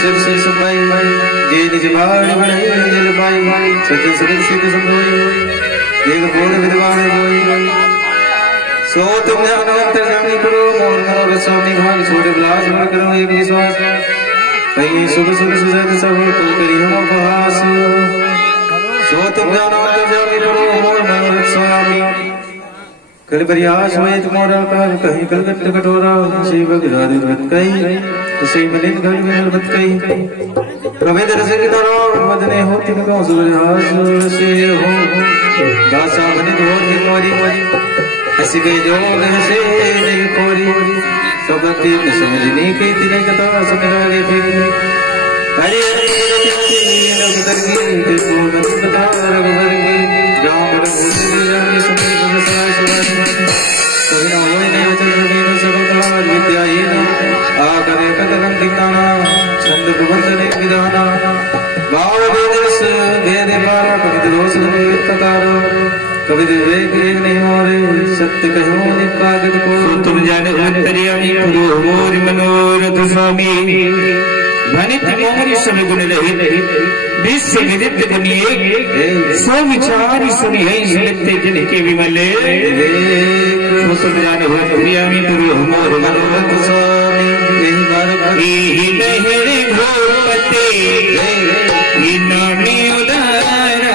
सिर से सफाई जे निज बाण बढ़े जल पाई सज्जन सगल सिद्ध संतोई एक बोल विद्वान होई सो तुम ज्ञानवंत जानी पुरो मोर मनोरथ स्वामी भाग छोड़े बिलास मन करो एक विश्वास कहीं सुख सुख सुजत सब तो करी हम उपहास सो तुम ज्ञानवंत जानी पुरो मोर मनोरथ स्वामी कल परिहास में तुम्हारा कर कहीं कलकट कटोरा से बगदाद व्रत कहीं उसे मलिन घर में व्रत कहीं प्रवेद रस की तरह वदने होती को सुरहास से हो दासा बने धोर की मोरी ऐसी गई जो से नहीं खोरी तो गति न समझने की तिने कथा समझ लगे फिर हरि हरि नगर की पूर्ण कथा रघुवर की जाम बड़ भूषण जाने समझ बदसाय सुराज कभी न होए नहीं वचन सुनी सर्वदा विद्याहीन आकरे कदम दिखाना छंद प्रबंधने विधाना भाव वेदस वेद पारा कवित दोष वित्तकार कवित विवेक एक नहीं मोरे सत्य कहो निकागत को तुम जाने अंतर्यामी पुरो मोर मनोरथ स्वामी भनित मोहरी सब गुण रहित विश्व विदित गुणिये सो विचार सुनि है नित्य जन के विमले तुम जाने अंतर्यामी पुरो मोर मनोरथ स्वामी यही नहीं घोरपते नामी उदारा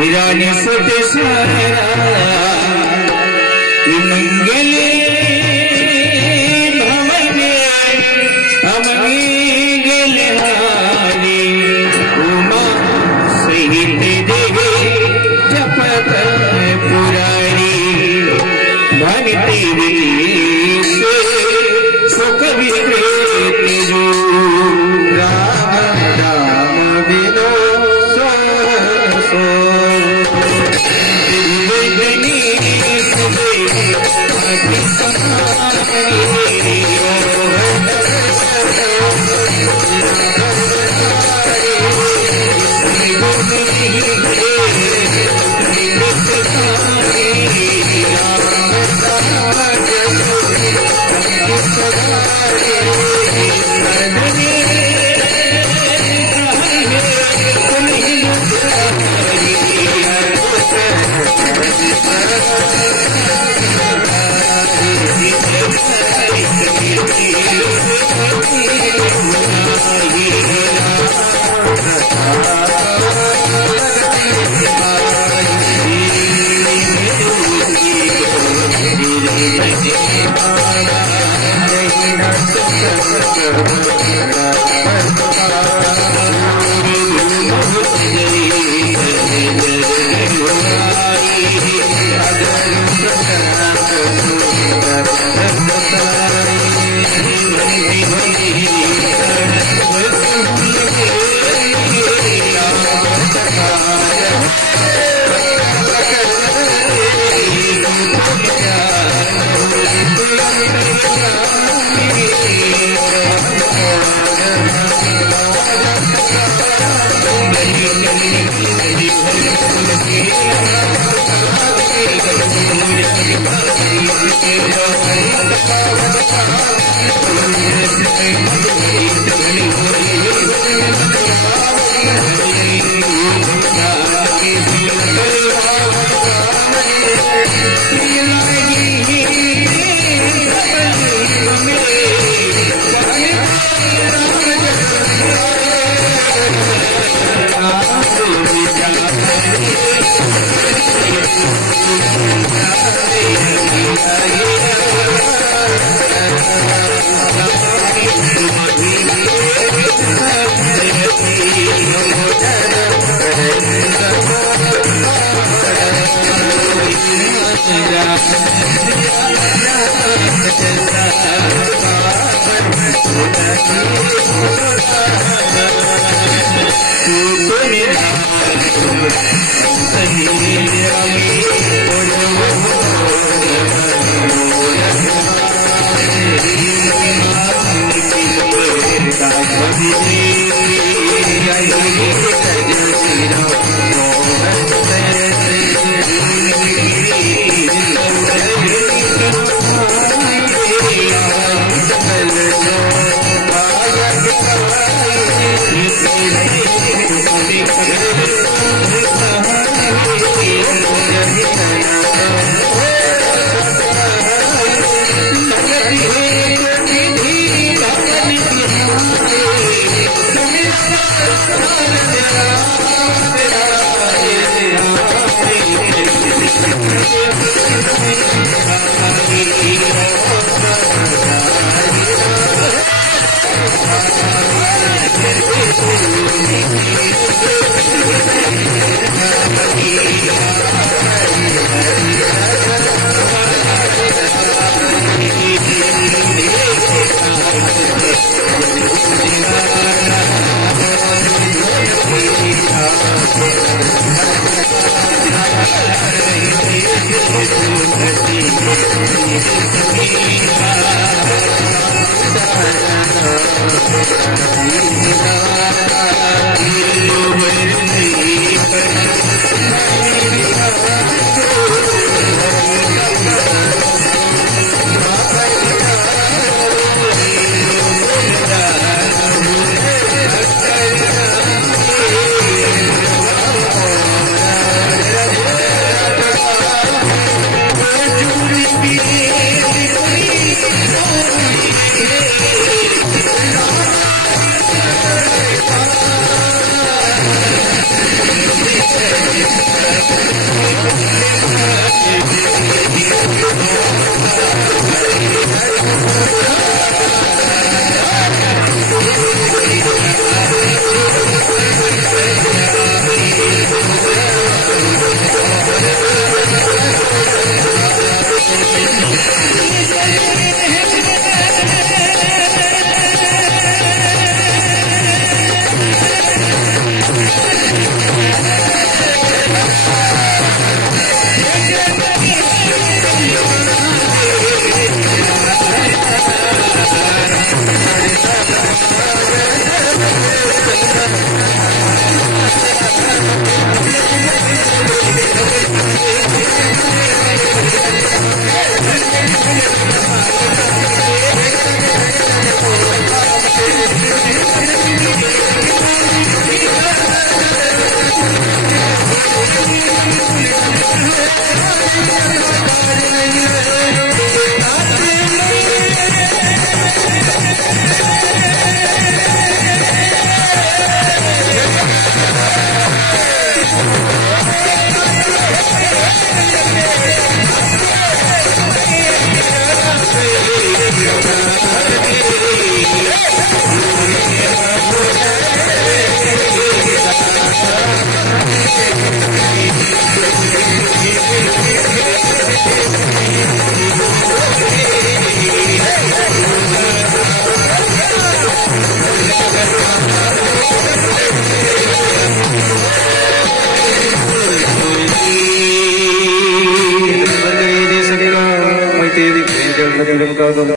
विराने सोते सारा मंगले भमने अमंगल हारी उमा सहित देवे जपत पुरारी भनिते से सुख विकृत जो राम राम विनो